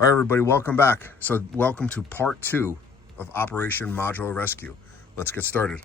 All right, everybody, welcome back. So welcome to part 2 of Operation Modular Rescue. Let's get started.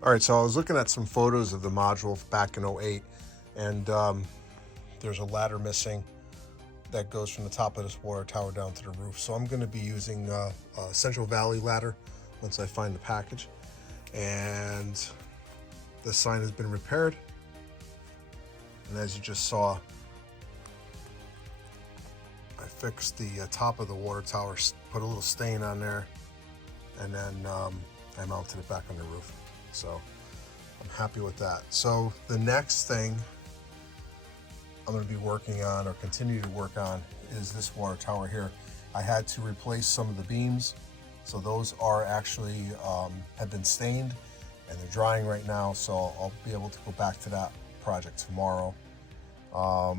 All right, so I was looking at some photos of the module back in '08, and there's a ladder missing that goes from the top of this water tower down to the roof. So I'm going to be using a Central Valley ladder once I find the package. And the sign has been repaired. And as you just saw, I fixed the top of the water tower, put a little stain on there, and then I mounted it back on the roof. So I'm happy with that. So the next thing I'm going to be working on, or continue to work on, is this water tower here. I had to replace some of the beams, so those are actually have been stained and they're drying right now, so I'll be able to go back to that project tomorrow. I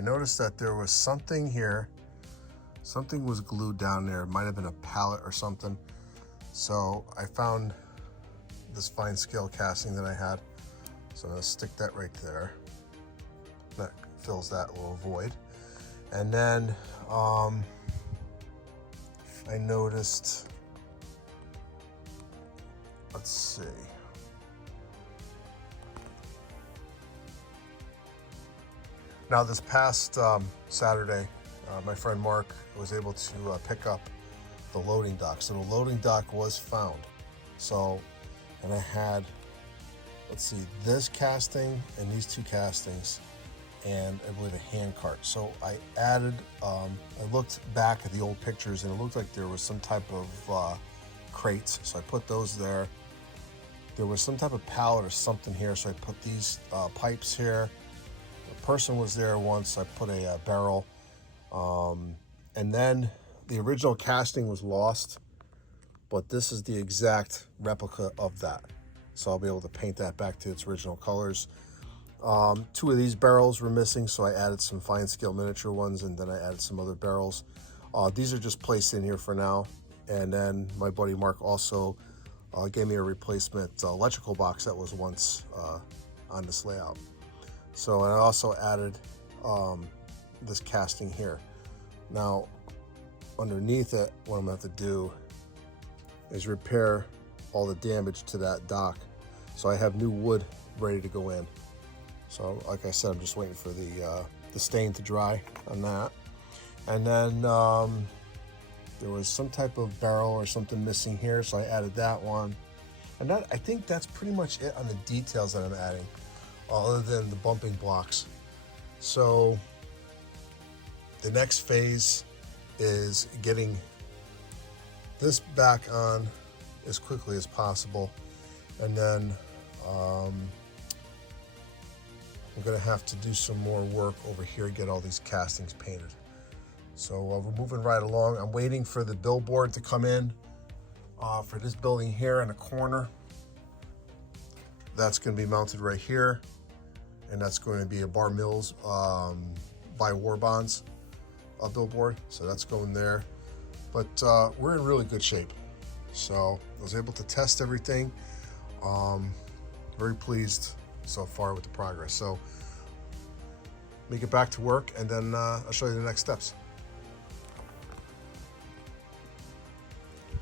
noticed that there was something here. Something was glued down there. It might have been a pallet or something. So I found this fine scale casting that I had. So I'm gonna stick that right there. That fills that little void. And then I noticed, let's see. Now this past Saturday, my friend Mark was able to pick up the loading dock. So the loading dock was found. So, and I had, let's see, this casting and these two castings, and I believe a hand cart. So I added, I looked back at the old pictures and it looked like there was some type of crates. So I put those there. There was some type of pallet or something here. So I put these pipes here. The person was there once. I put a barrel. And then the original casting was lost, but this is the exact replica of that. So I'll be able to paint that back to its original colors. Two of these barrels were missing, so I added some fine scale miniature ones, and then I added some other barrels. These are just placed in here for now. And then my buddy Mark also gave me a replacement electrical box that was once on this layout. So, and I also added this casting here. Now, underneath it, what I'm gonna have to do is repair all the damage to that dock. So I have new wood ready to go in. So like I said, I'm just waiting for the stain to dry on that. And then there was some type of barrel or something missing here, so I added that one. And that, I think that's pretty much it on the details that I'm adding, other than the bumping blocks. So the next phase is getting this back on as quickly as possible. And then I'm gonna have to do some more work over here, get all these castings painted. So we're moving right along. I'm waiting for the billboard to come in for this building here in the corner. That's gonna be mounted right here. And that's going to be a Bar Mills by War Bonds billboard. So that's going there. But we're in really good shape. So I was able to test everything. Very pleased so far with the progress. So let me get back to work, and then I'll show you the next steps.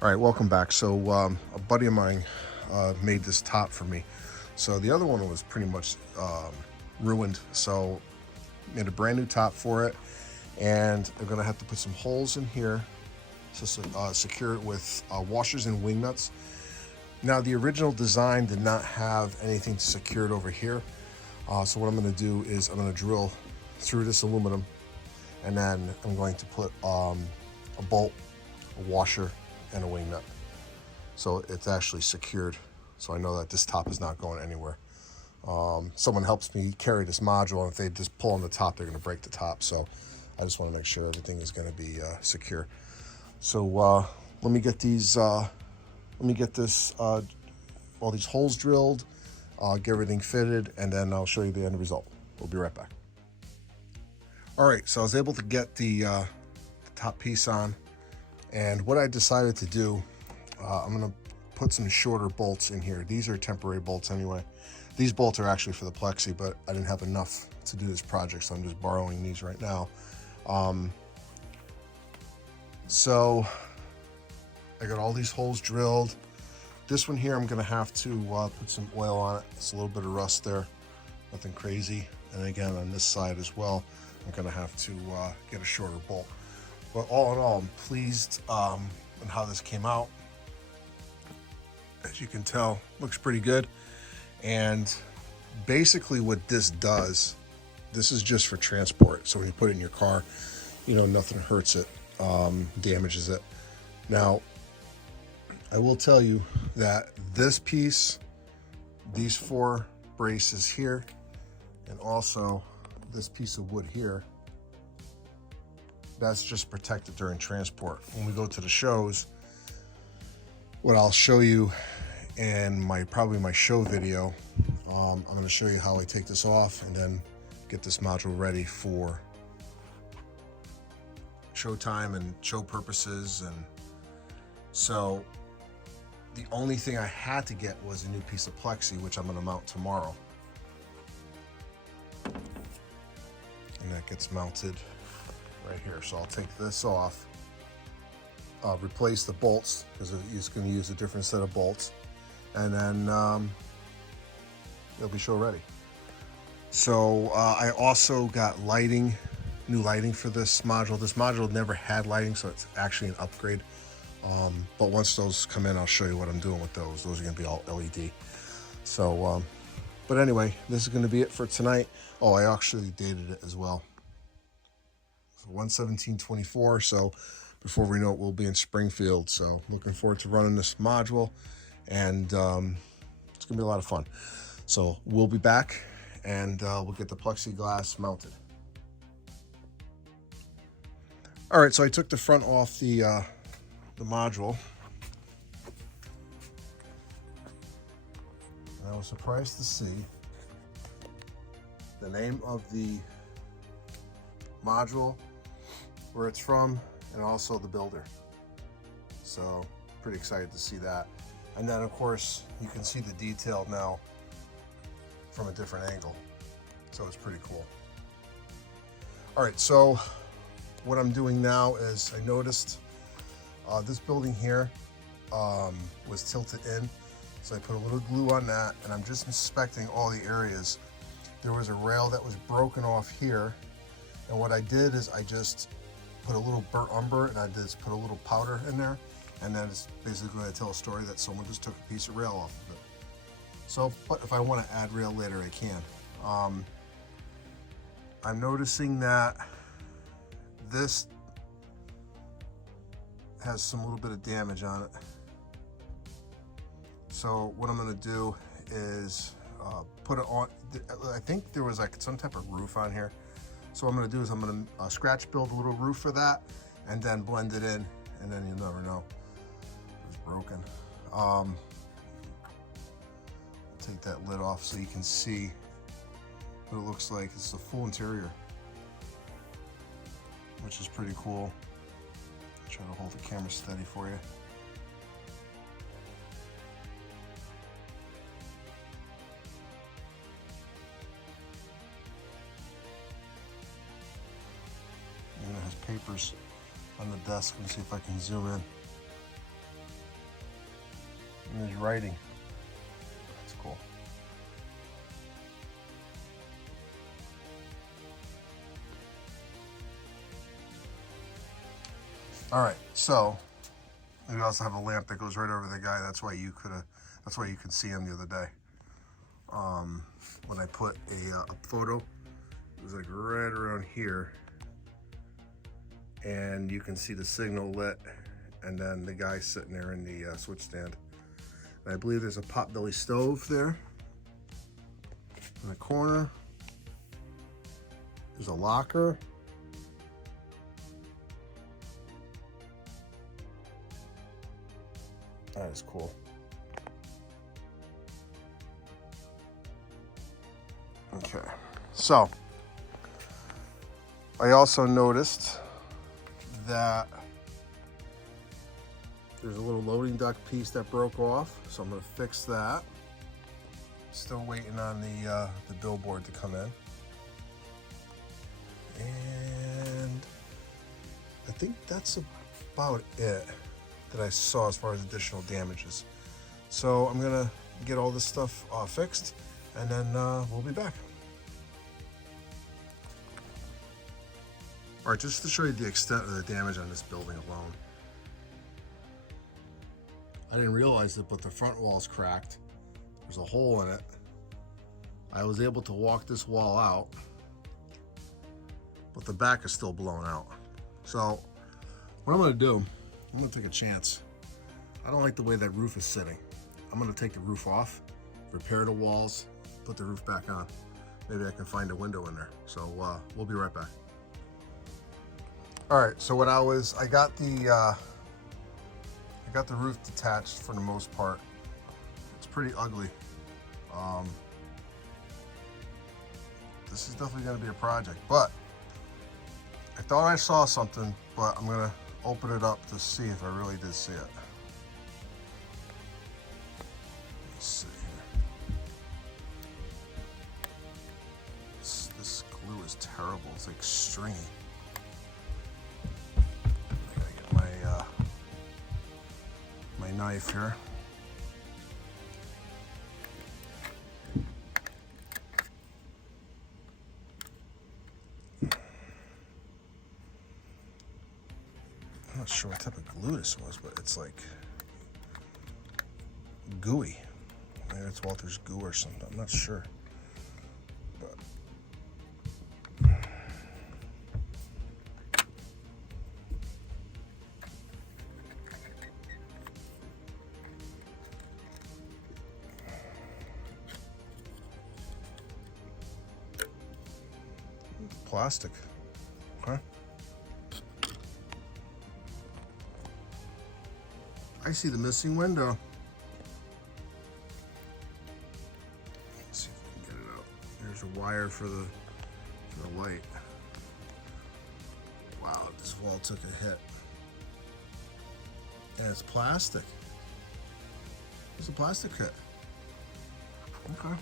All right, welcome back. So a buddy of mine made this top for me. So the other one was pretty much ruined. So made a brand new top for it, and I'm gonna have to put some holes in here to secure it with washers and wing nuts. Now, the original design did not have anything to secure it over here. So what I'm gonna do is I'm gonna drill through this aluminum, and then I'm going to put a bolt, a washer, and a wing nut. So it's actually secured. So I know that this top is not going anywhere. Someone helps me carry this module, and if they just pull on the top, they're gonna break the top. So I just wanna make sure everything is gonna be secure. So let me get these, all these holes drilled, get everything fitted, and then I'll show you the end result. We'll be right back. All right, so I was able to get the top piece on, and what I decided to do, I'm gonna put some shorter bolts in here. These are temporary bolts anyway. These bolts are actually for the Plexi, but I didn't have enough to do this project, so I'm just borrowing these right now. So I got all these holes drilled. This one here, I'm gonna have to put some oil on it. It's a little bit of rust there, nothing crazy. And again, on this side as well, I'm gonna have to get a shorter bolt. But all in all, I'm pleased on how this came out. As you can tell, looks pretty good. And basically what this does, this is just for transport. So when you put it in your car, you know, nothing hurts it, damages it. Now, I will tell you that this piece, these 4 braces here, and also this piece of wood here, that's just protected during transport. When we go to the shows, what I'll show you in probably my show video, I'm gonna show you how I take this off and then get this module ready for showtime and show purposes. And so the only thing I had to get was a new piece of Plexi, which I'm gonna mount tomorrow. And that gets mounted right here. So I'll take this off, replace the bolts, because it's gonna use a different set of bolts, and then it'll be show ready. So I also got lighting, new lighting for this module. This module never had lighting, so it's actually an upgrade. But once those come in, I'll show you what I'm doing with those. Those are gonna be all LED. So, but anyway, this is gonna be it for tonight. Oh, I actually dated it as well. 1/17/24, so before we know it, we'll be in Springfield. So looking forward to running this module, and it's gonna be a lot of fun. So we'll be back, and we'll get the plexiglass mounted. All right, so I took the front off the module. I was surprised to see the name of the module, where it's from, and also the builder. So pretty excited to see that. And then of course you can see the detail now from a different angle. So it's pretty cool. All right, so what I'm doing now is I noticed this building here was tilted in. So I put a little glue on that, and I'm just inspecting all the areas. There was a rail that was broken off here, and what I did is I just put a little burnt umber, and I just put a little powder in there, and then it's basically going to tell a story that someone just took a piece of rail off of it. So, but if I want to add rail later, I can. I'm noticing that this has some little bit of damage on it. So what I'm going to do is put it on. I think there was like some type of roof on here. So what I'm going to do is I'm going to scratch build a little roof for that, and then blend it in, and then you'll never know. It's broken. Take that lid off so you can see what it looks like. It's the full interior, which is pretty cool. Try to hold the camera steady for you. And it has papers on the desk. Let me see if I can zoom in. And there's writing. That's cool. All right, so we also have a lamp that goes right over the guy. That's why you could see him the other day. When I put a photo, it was like right around here, and you can see the signal lit, and then the guy sitting there in the switch stand. And I believe there's a potbelly stove there in the corner. There's a locker. That is cool. Okay, so I also noticed that there's a little loading dock piece that broke off, so I'm going to fix that. Still waiting on the billboard to come in. And I think that's about it that I saw as far as additional damages. So I'm gonna get all this stuff fixed, and then we'll be back. All right, just to show you the extent of the damage on this building alone. I didn't realize it, but the front wall's cracked. There's a hole in it. I was able to walk this wall out, but the back is still blown out. So what I'm gonna do, I'm gonna take a chance. I don't like the way that roof is sitting. I'm gonna take the roof off, repair the walls, put the roof back on. Maybe I can find a window in there. So we'll be right back. All right, so what I got the roof detached for the most part. It's pretty ugly. This is definitely gonna be a project, but I thought I saw something, but I'm gonna open it up to see if I really did see it. Let's see here. This glue is terrible. It's like stringy. I gotta get my knife here. I'm not sure what type of glue this was, but it's like gooey. Maybe it's Walter's goo or something. I'm not sure. But plastic. Okay. I see the missing window. Let's see if we can get it out. There's a wire for the light. Wow, this wall took a hit. And it's plastic. It's a plastic hit. Okay.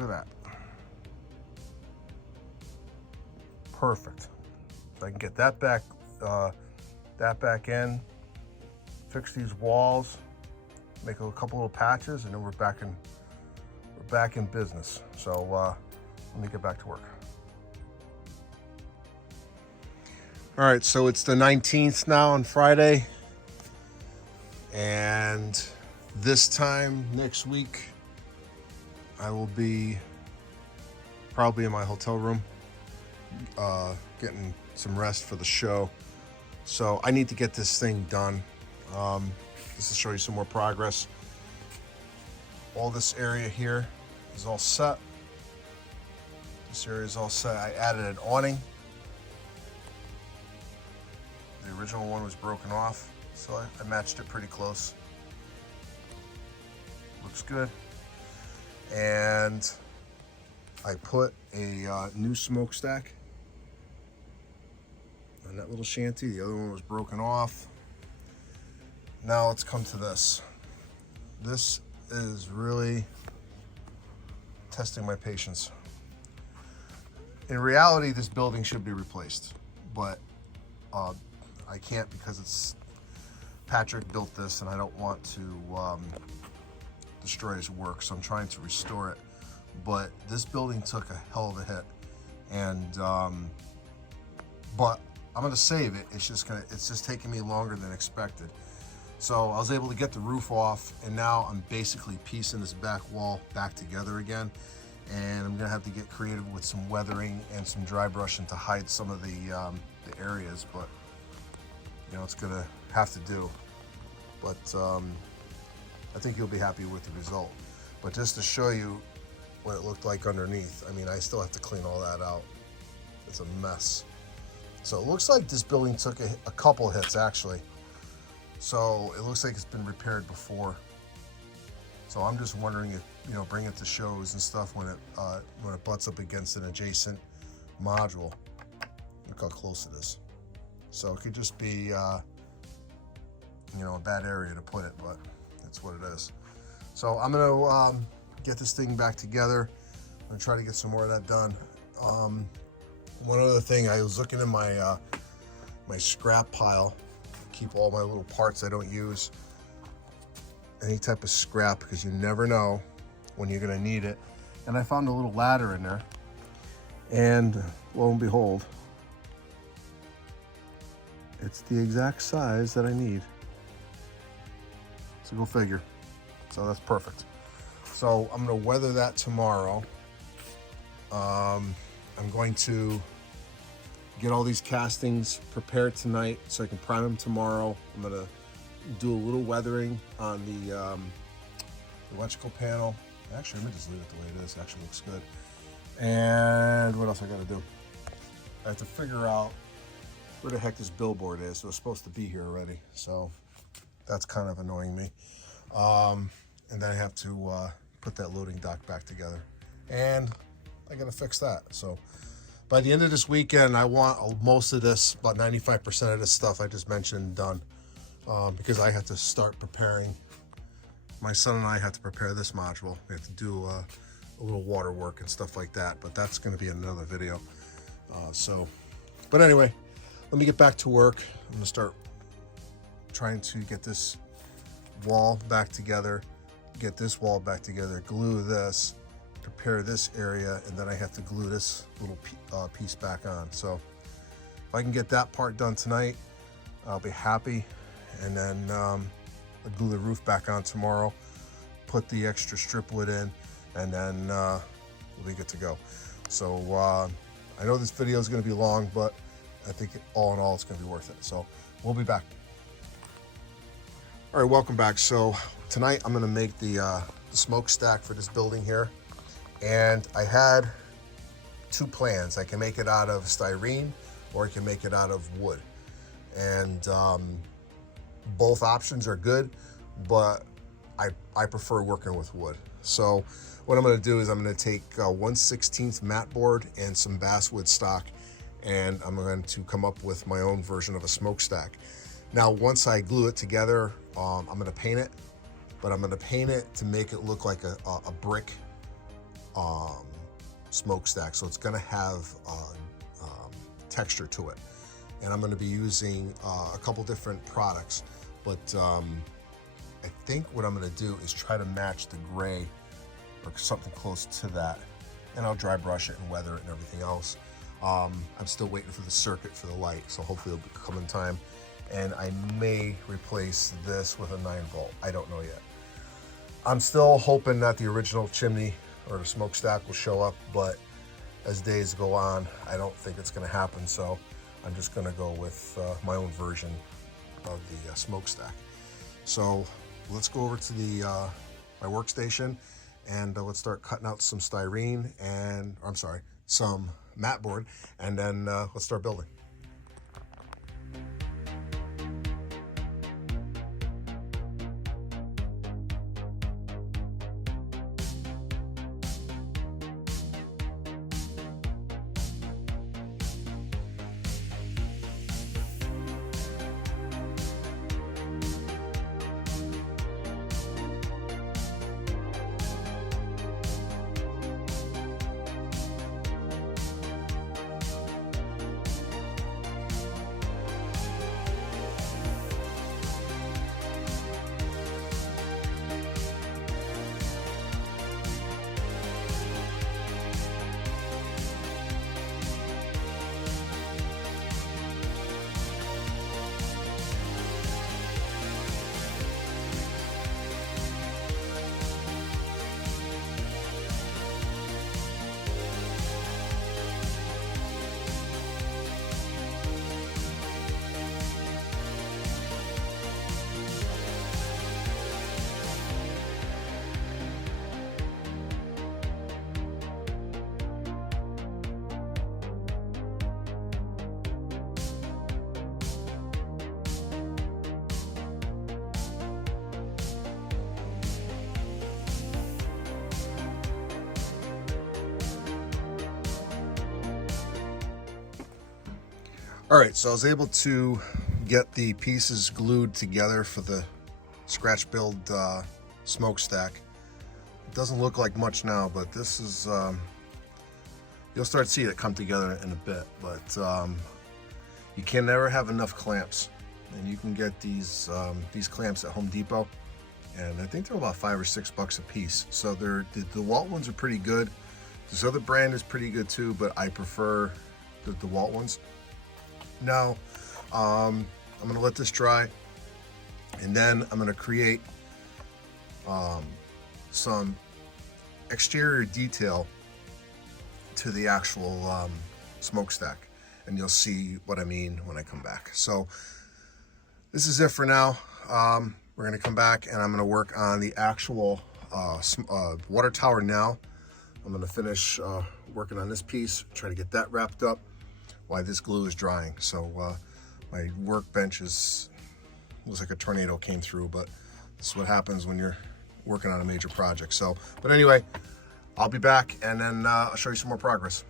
Look at that. Perfect. So I can get that back in, fix these walls, make a couple little patches, and then we're back in business. So let me get back to work. All right, so it's the 19th now on Friday, and this time next week I will be probably in my hotel room getting some rest for the show. So I need to get this thing done. Just to show you some more progress. All this area here is all set. This area is all set. I added an awning. The original one was broken off, so I matched it pretty close. Looks good. And I put a new smokestack on that little shanty. The other one was broken off. Now let's come to this. This is really testing my patience. In reality, this building should be replaced, but I can't because Patrick built this and I don't want to destroy his work, so I'm trying to restore it. But this building took a hell of a hit, and but I'm gonna save it. It's just taking me longer than expected. So I was able to get the roof off, and now I'm basically piecing this back wall back together again. And I'm gonna have to get creative with some weathering and some dry brushing to hide some of the areas, but you know, it's gonna have to do. But I think you'll be happy with the result. But just to show you what it looked like underneath, I mean, I still have to clean all that out. It's a mess. So it looks like this building took a couple hits actually. So it looks like it's been repaired before. So I'm just wondering if, you know, bring it to shows and stuff when it butts up against an adjacent module. Look how close it is. So it could just be, you know, a bad area to put it, but that's what it is. So I'm gonna get this thing back together. I'm gonna try to get some more of that done. One other thing, I was looking in my my scrap pile, keep all my little parts I don't use, any type of scrap, because you never know when you're gonna need it. And I found a little ladder in there, and lo and behold, it's the exact size that I need. So go figure. So that's perfect. So I'm gonna weather that tomorrow. I'm going to get all these castings prepared tonight so I can prime them tomorrow. I'm gonna do a little weathering on the electrical panel. Actually, let me just leave it the way it is. It actually looks good. And what else I gotta do? I have to figure out where the heck this billboard is. It was supposed to be here already, so that's kind of annoying me. And then I have to put that loading dock back together, and I gotta fix that. So by the end of this weekend, I want most of this, about 95% of this stuff I just mentioned, done, because I have to start preparing. My son and I have to prepare this module. We have to do a little water work and stuff like that, but that's going to be another video. But anyway, let me get back to work. I'm going to start trying to get this wall back together, get this wall back together, glue this, prepare this area, and then I have to glue this little piece back on. So if I can get that part done tonight, I'll be happy. And then I'll glue the roof back on tomorrow, put the extra strip wood in, and then we'll be good to go. So I know this video is going to be long, but I think all in all it's going to be worth it. So we'll be back. All right, welcome back. So tonight I'm going to make the smokestack for this building here. And I had two plans. I can make it out of styrene, or I can make it out of wood. And both options are good, but I prefer working with wood. So what I'm gonna do is I'm gonna take 1/16 mat board and some basswood stock, and I'm going to come up with my own version of a smokestack. Now, once I glue it together, I'm gonna paint it, but I'm gonna paint it to make it look like a brick smokestack, so it's going to have texture to it. And I'm going to be using a couple different products, but I think what I'm going to do is try to match the gray or something close to that, and I'll dry brush it and weather it and everything else. I'm still waiting for the circuit for the light, so hopefully it'll come in time. And I may replace this with a 9-volt. I don't know yet. I'm still hoping that the original chimney or the smokestack will show up, but as days go on, I don't think it's going to happen. So I'm just going to go with my own version of the smokestack. So let's go over to the my workstation, and let's start cutting out some styrene and, I'm sorry, some mat board, and then let's start building. All right, so I was able to get the pieces glued together for the scratch build smokestack. It doesn't look like much now, but this is, you'll start seeing it come together in a bit, but you can never have enough clamps. And you can get these clamps at Home Depot, and I think they're about $5 or $6 a piece. So the DeWalt ones are pretty good. This other brand is pretty good too, but I prefer the DeWalt ones. Now, I'm going to let this dry, and then I'm going to create some exterior detail to the actual smokestack, and you'll see what I mean when I come back. So this is it for now. We're going to come back, and I'm going to work on the actual water tower now. I'm going to finish working on this piece, try to get that wrapped up while this glue is drying. So my workbench looks like a tornado came through, but this is what happens when you're working on a major project. So, but anyway, I'll be back, and then I'll show you some more progress.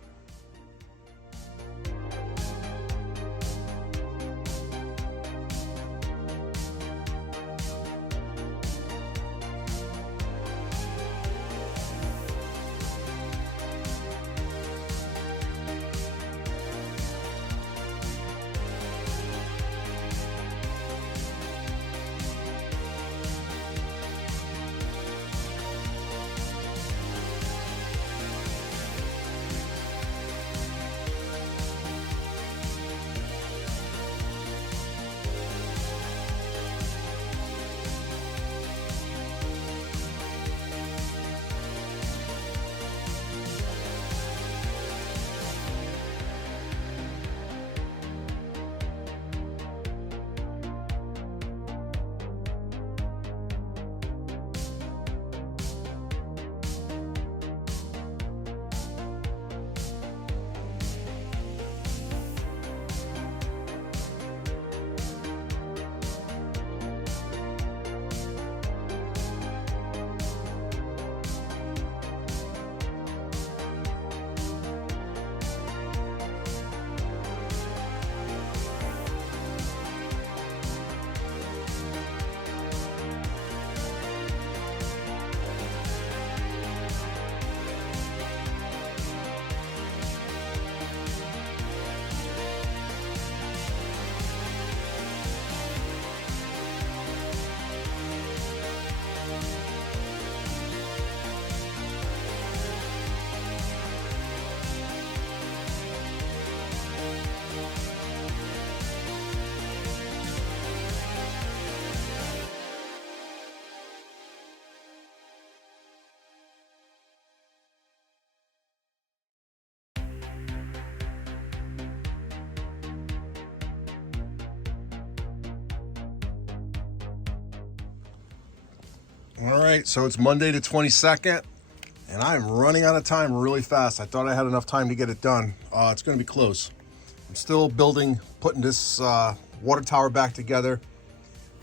All right, so it's Monday the 22nd, and I'm running out of time really fast. I thought I had enough time to get it done. It's going to be close. I'm still putting this water tower back together.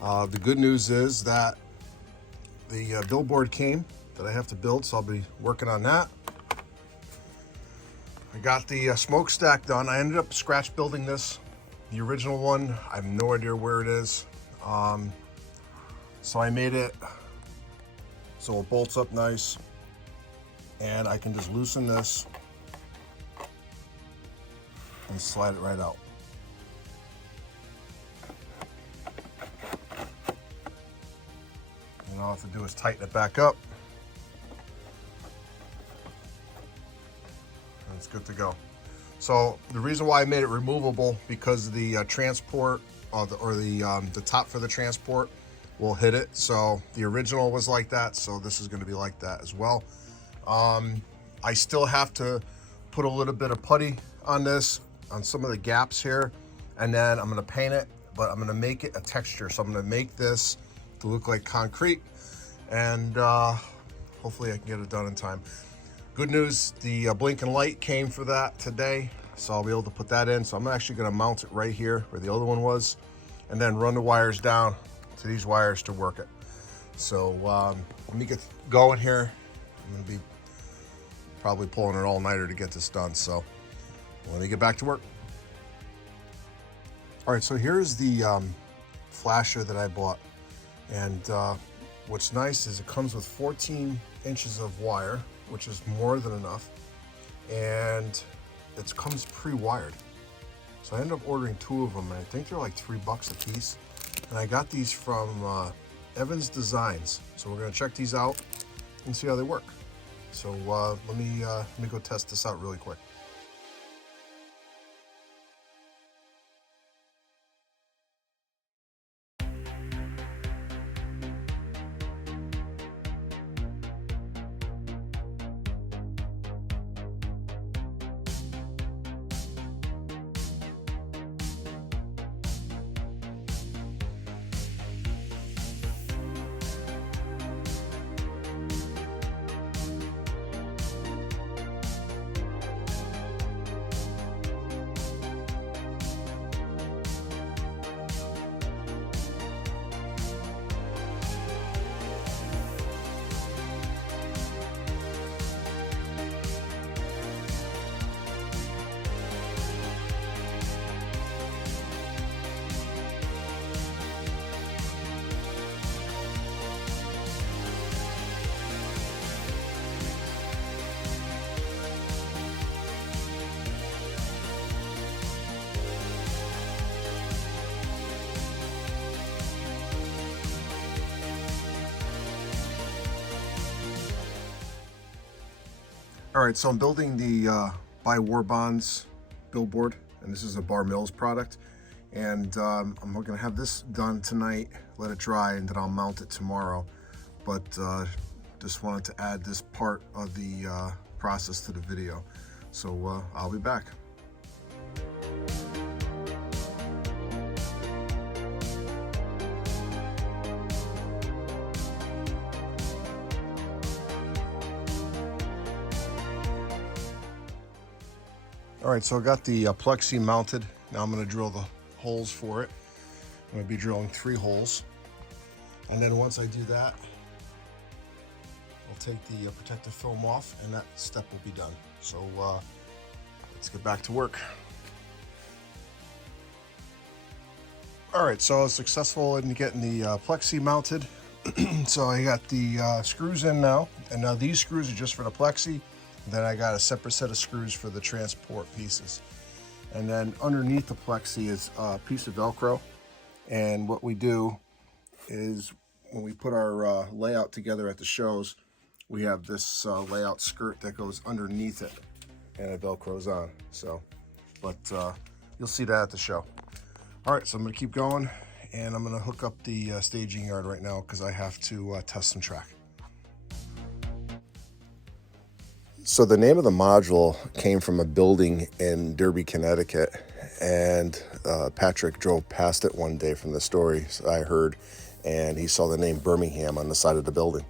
The good news is that the billboard came that I have to build, so I'll be working on that. I got the smokestack done. I ended up scratch building this. The original one, I have no idea where it is. So I made it so it bolts up nice, and I can just loosen this and slide it right out. And all I have to do is tighten it back up, and it's good to go. So the reason why I made it removable, because the transport or the top for the transport will hit it. So the original was like that, so this is going to be like that as well. I still have to put a little bit of putty on this, on some of the gaps here, and then I'm going to paint it, but I'm going to make it a texture. So I'm going to make this to look like concrete, and hopefully I can get it done in time. Good news, the blinking light came for that today, so I'll be able to put that in. So I'm actually going to mount it right here where the other one was, and then run the wires down to these wires to work it. So let me get going here. I'm going to be probably pulling an all-nighter to get this done, so let me get back to work. All right, so here's the flasher that I bought, and what's nice is it comes with 14 inches of wire, which is more than enough, and it comes pre-wired. So I ended up ordering 2 of them, and I think they're like $3 a piece. And I got these from Evans Designs. So we're gonna check these out and see how they work. So let me go test this out really quick. All right, so I'm building the Buy War Bonds billboard, and this is a Bar Mills product. And I'm gonna have this done tonight, let it dry, and then I'll mount it tomorrow. But just wanted to add this part of the process to the video. So I'll be back. All right, so I got the Plexi mounted. Now I'm going to drill the holes for it. I'm going to be drilling 3 holes. And then once I do that, I'll take the protective film off, and that step will be done. So let's get back to work. All right, so I was successful in getting the Plexi mounted. So I got the screws in now, and now these screws are just for the Plexi. Then I got a separate set of screws for the transport pieces. And then underneath the Plexi is a piece of Velcro. And what we do is when we put our layout together at the shows, we have this layout skirt that goes underneath it, and it Velcros on. So, but you'll see that at the show. All right, so I'm gonna keep going, and I'm gonna hook up the staging yard right now because I have to test some track. So the name of the module came from a building in Derby, Connecticut, and Patrick drove past it one day from the stories I heard, and he saw the name Birmingham on the side of the building.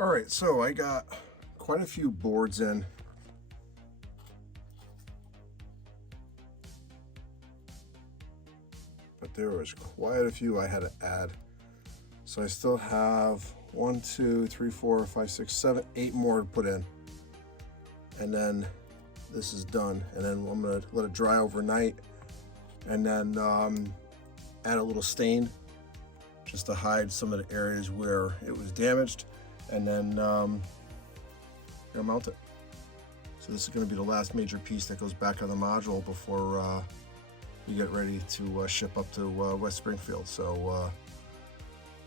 All right, so I got quite a few boards in. But there was quite a few I had to add. So I still have 1, 2, 3, 4, 5, 6, 7, 8 more to put in. And then this is done. And then I'm gonna let it dry overnight and then add a little stain just to hide some of the areas where it was damaged. And then mount it. So this is going to be the last major piece that goes back on the module before you get ready to ship up to West Springfield. So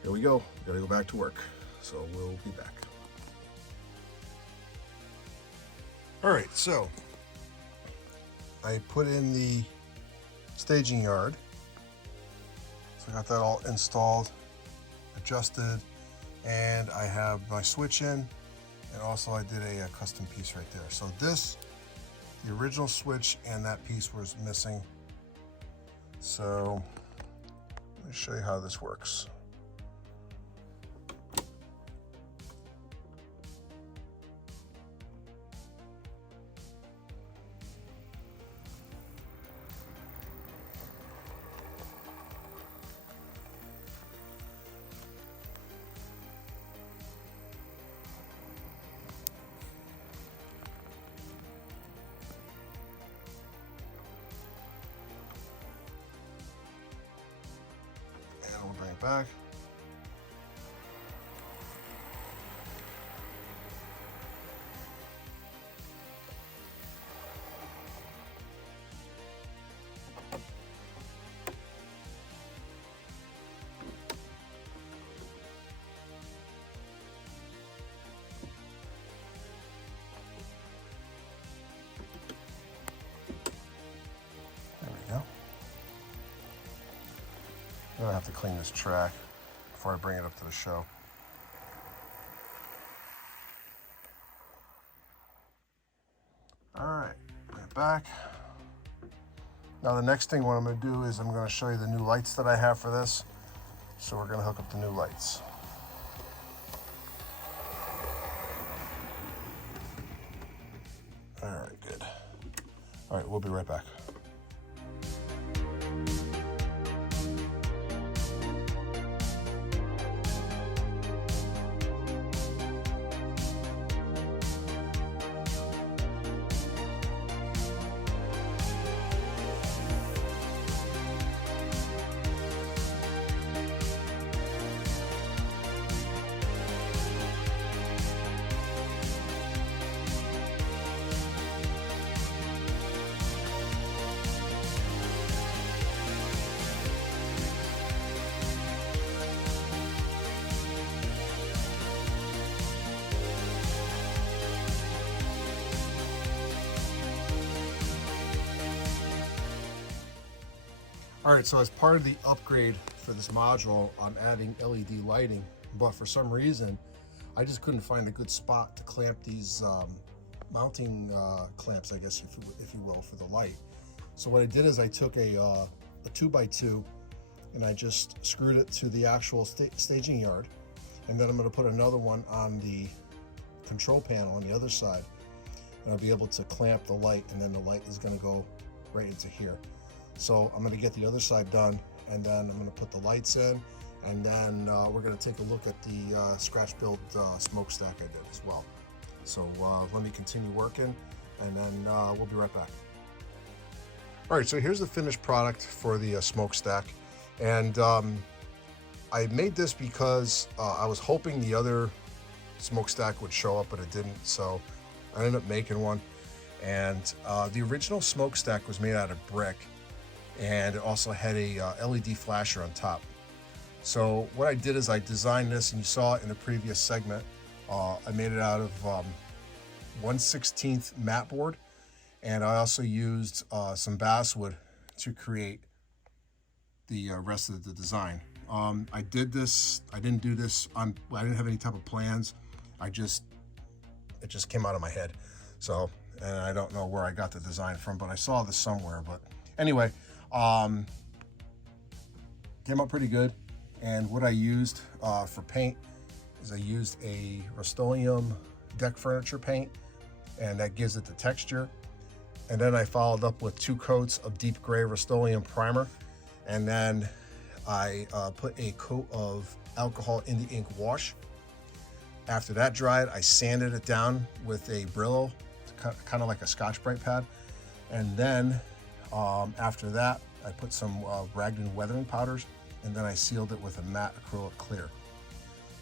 here we go. Got to go back to work. So we'll be back. All right, so I put in the staging yard. So I got that all installed, adjusted. And I have my switch in, and also I did a custom piece right there. So this, the original switch and that piece was missing. So let me show you how this works. We'll bring it back. There we go. I'm gonna have to clean this track before I bring it up to the show. All right, bring it back. Now the next thing what I'm gonna do is I'm gonna show you the new lights that I have for this. So we're gonna hook up the new lights. All right, good. All right, we'll be right back. All right, so as part of the upgrade for this module, I'm adding LED lighting, but for some reason, I just couldn't find a good spot to clamp these mounting clamps, I guess, if you will, for the light. So what I did is I took a 2x2 and I just screwed it to the actual staging yard, and then I'm going to put another one on the control panel on the other side, and I'll be able to clamp the light, and then the light is going to go right into here. So I'm going to get the other side done, and then I'm going to put the lights in, and then we're going to take a look at the scratch build smokestack I did as well. So let me continue working, and then we'll be right back. All right, so here's the finished product for the smokestack, and I made this because I was hoping the other smokestack would show up, but it didn't, so I ended up making one. And the original smokestack was made out of brick, and it also had a LED flasher on top. So what I did is I designed this, and you saw it in the previous segment. I made it out of 1/16 mat board, and I also used some basswood to create the rest of the design. I did this, I didn't do this on, I didn't have any type of plans. It just came out of my head. So, and I don't know where I got the design from, but I saw this somewhere. But anyway, came out pretty good. And what I used for paint is I used a Rust-Oleum deck furniture paint, and that gives it the texture. And then I followed up with 2 coats of deep gray Rust-Oleum primer, and then I put a coat of alcohol in the ink wash. After that dried, I sanded it down with a Brillo, kind of like a Scotch-Brite pad. And then after that, I put some Raglan weathering powders, and then I sealed it with a matte acrylic clear.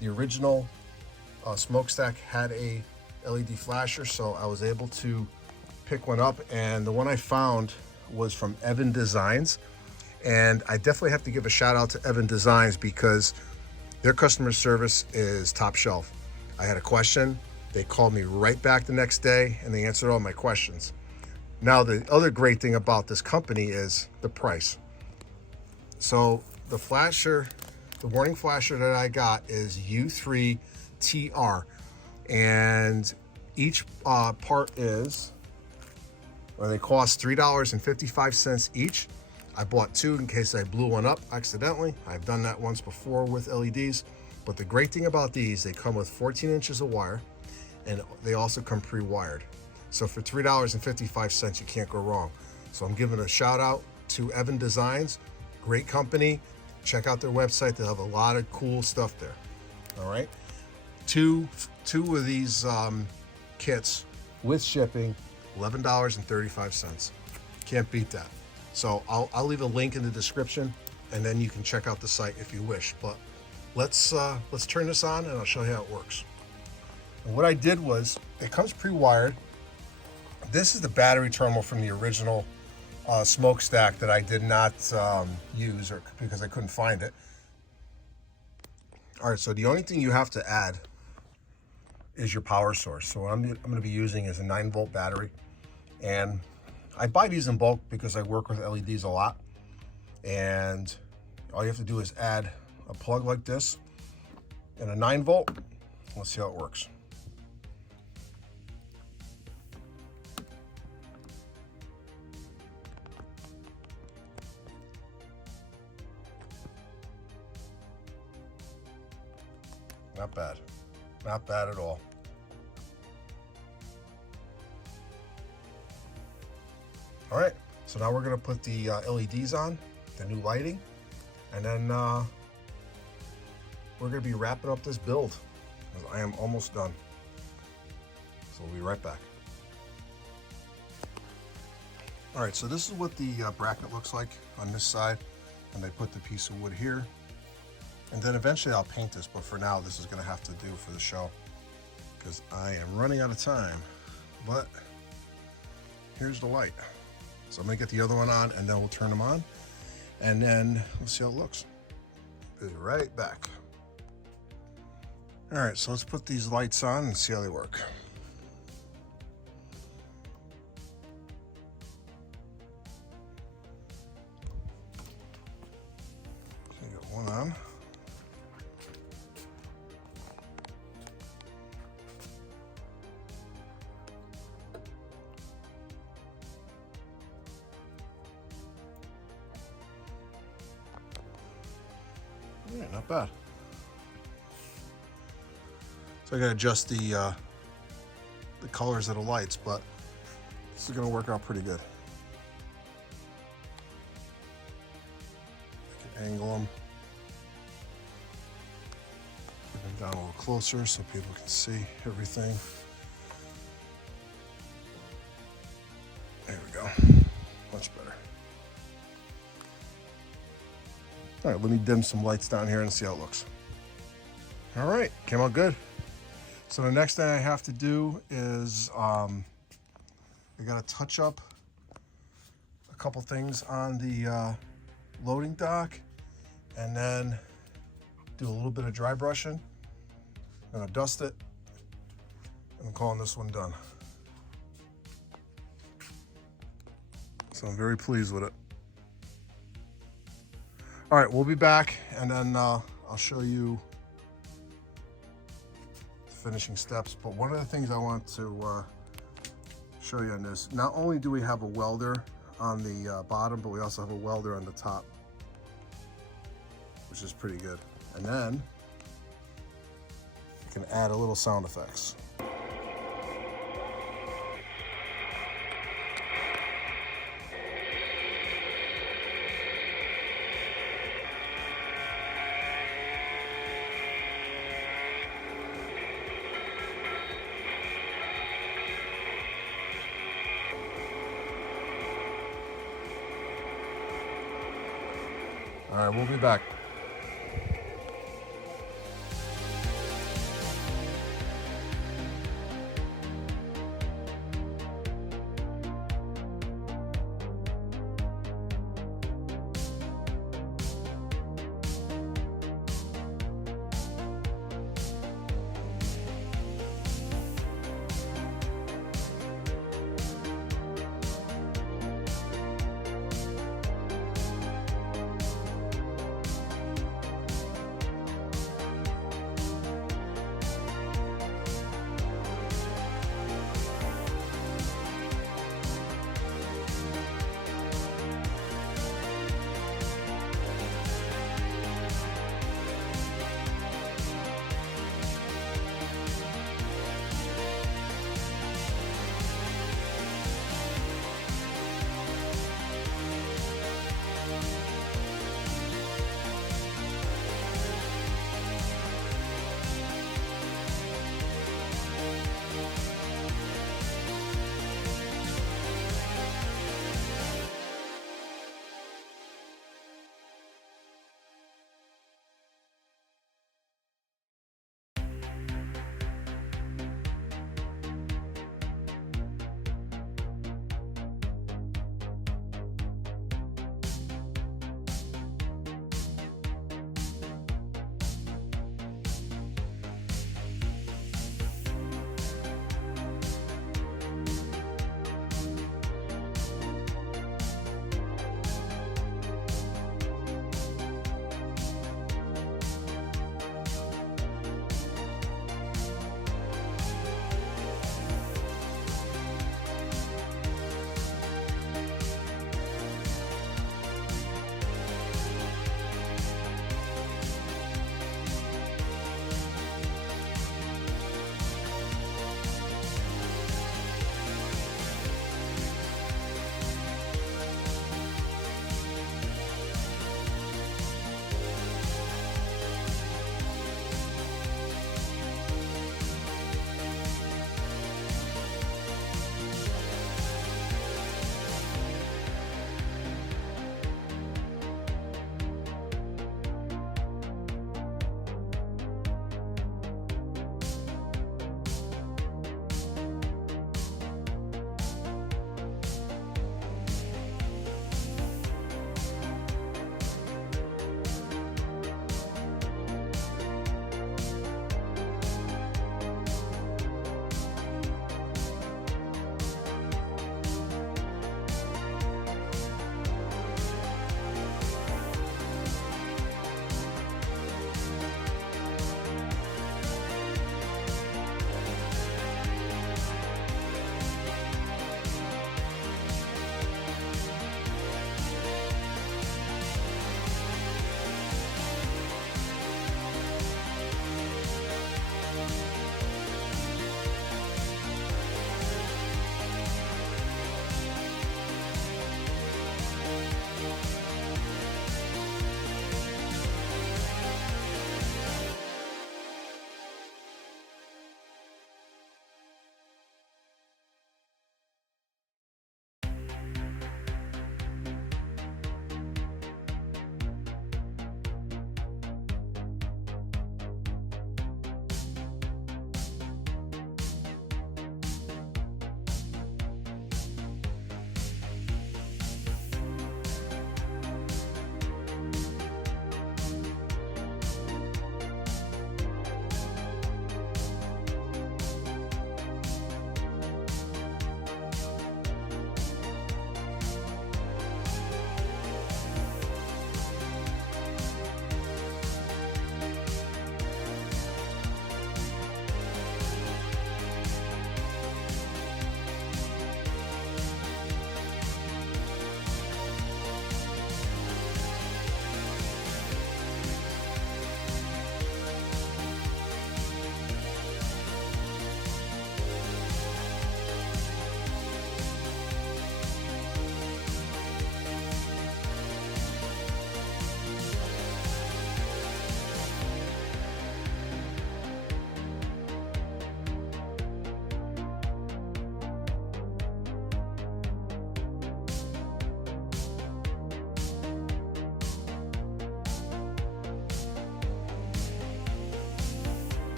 The original smokestack had a LED flasher, so I was able to pick one up, and the one I found was from Evan Designs. And I definitely have to give a shout out to Evan Designs because their customer service is top shelf. I had a question, they called me right back the next day, and they answered all my questions. Now, the other great thing about this company is the price. So the flasher, the warning flasher that I got is U3TR, and each part is, well, they cost $3.55 each. I bought 2 in case I blew one up accidentally. I've done that once before with LEDs. But the great thing about these, they come with 14 inches of wire, and they also come pre-wired. So for $3.55, you can't go wrong. So I'm giving a shout out to Evan Designs, great company. Check out their website, they have a lot of cool stuff there. All right, two of these kits with shipping, $11.35. Can't beat that. So I'll leave a link in the description, and then you can check out the site if you wish. But let's turn this on, and I'll show you how it works. And what I did was, it comes pre-wired. This is the battery terminal from the original smokestack that I did not use because I couldn't find it. All right, so the only thing you have to add is your power source. So what I'm going to be using is a 9-volt battery, and I buy these in bulk because I work with LEDs a lot, and all you have to do is add a plug like this and a 9-volt. Let's see how it works. Not bad. Not bad at all. All right, so now we're gonna put the LEDs on, the new lighting, and then we're gonna be wrapping up this build, because I am almost done. So we'll be right back. All right, so this is what the bracket looks like on this side, and I put the piece of wood here. And then eventually I'll paint this, but for now this is gonna have to do for the show because I am running out of time. But here's the light. So I'm gonna get the other one on, and then we'll turn them on, and then we'll see how it looks. Be right back. All right, so let's put these lights on and see how they work. Yeah, not bad. So I gotta adjust the colors of the lights, but this is gonna work out pretty good. I can angle them. Bring them down a little closer so people can see everything. There we go. Much better. All right, let me dim some lights down here and see how it looks. All right, came out good. So the next thing I have to do is I gotta touch up a couple things on the loading dock and then do a little bit of dry brushing. I'm gonna dust it and I'm calling this one done. So I'm very pleased with it. All right, we'll be back and then I'll show you the finishing steps. But one of the things I want to show you on this, not only do we have a welder on the bottom, but we also have a welder on the top, which is pretty good. And then you can add a little sound effects. All right, we'll be back.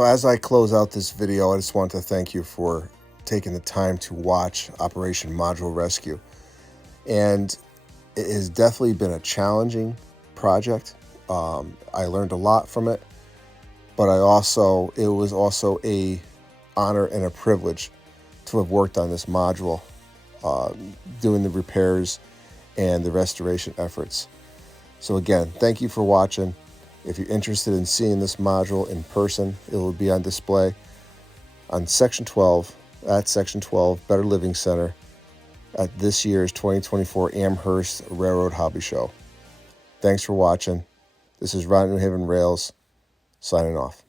So as I close out this video, I just want to thank you for taking the time to watch Operation Modular Rescue. And it has definitely been a challenging project. I learned a lot from it, but it was also a honor and a privilege to have worked on this module, doing the repairs and the restoration efforts. So again, thank you for watching. If you're interested in seeing this module in person, it will be on display on Section 12 at Section 12 Better Living Center at this year's 2024 Amherst Railroad Hobby Show. Thanks for watching. This is Ron New Haven Rails, signing off.